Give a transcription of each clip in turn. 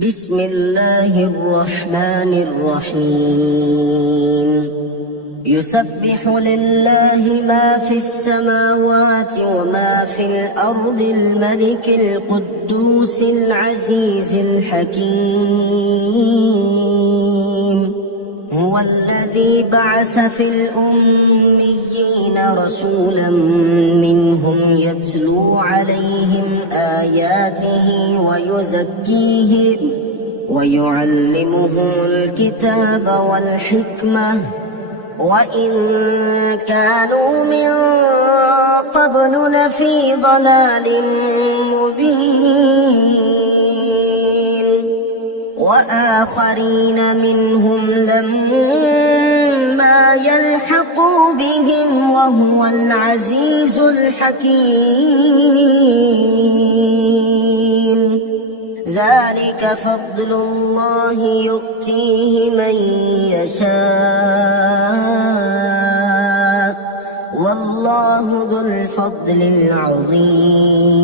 بسم الله الرحمن الرحيم يسبح لله ما في السماوات وما في الأرض الملك القدوس العزيز الحكيم هو الذي بعث في الأميين رسولا منهم يتلو عليهم آياته ويزكيهم ويعلمهم الكتاب والحكمة وإن كانوا من قبل لفي ضلال مبين وآخرين منهم لما يلحقوا بهم وهو العزيز الحكيم ذلك فضل الله يؤتيه من يشاء والله ذو الفضل العظيم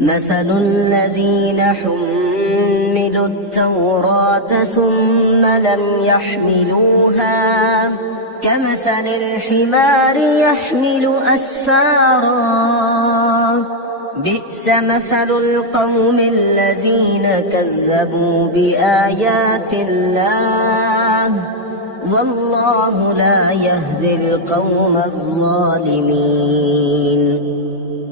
مثل الذين حملوا التوراة ثم لم يحملوها كمثل الحمار يحمل أسفارا بئس مثل القوم الذين كذبوا بآيات الله والله لا يهدي القوم الظالمين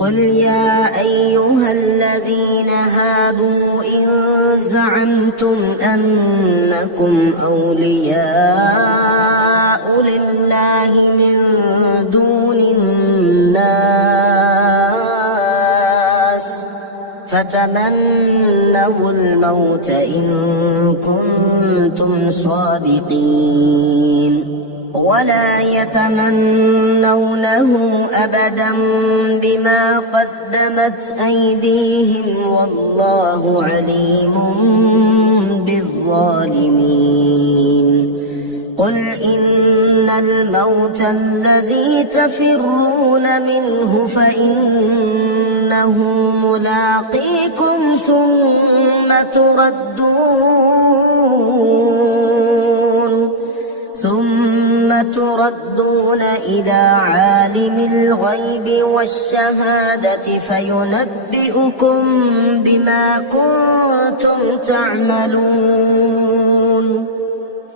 قل يا أيها الذين هادوا إن زعمتم أنكم أولياء لله من دون الناس فتمنوا الموت إن كنتم صادقين ولا يتمنونه أبدا بما قدمت أيديهم والله عليم بالظالمين قل إن الموت الذي تفرون منه فإنه ملاقيكم ثم تردون إلى عالم الغيب والشهادة فينبئكم بما كنتم تعملون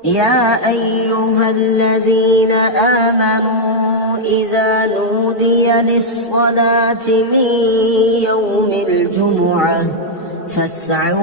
يا أيها الذين آمنوا إذا نودي للصلاة من يوم الجمعة فاسعوا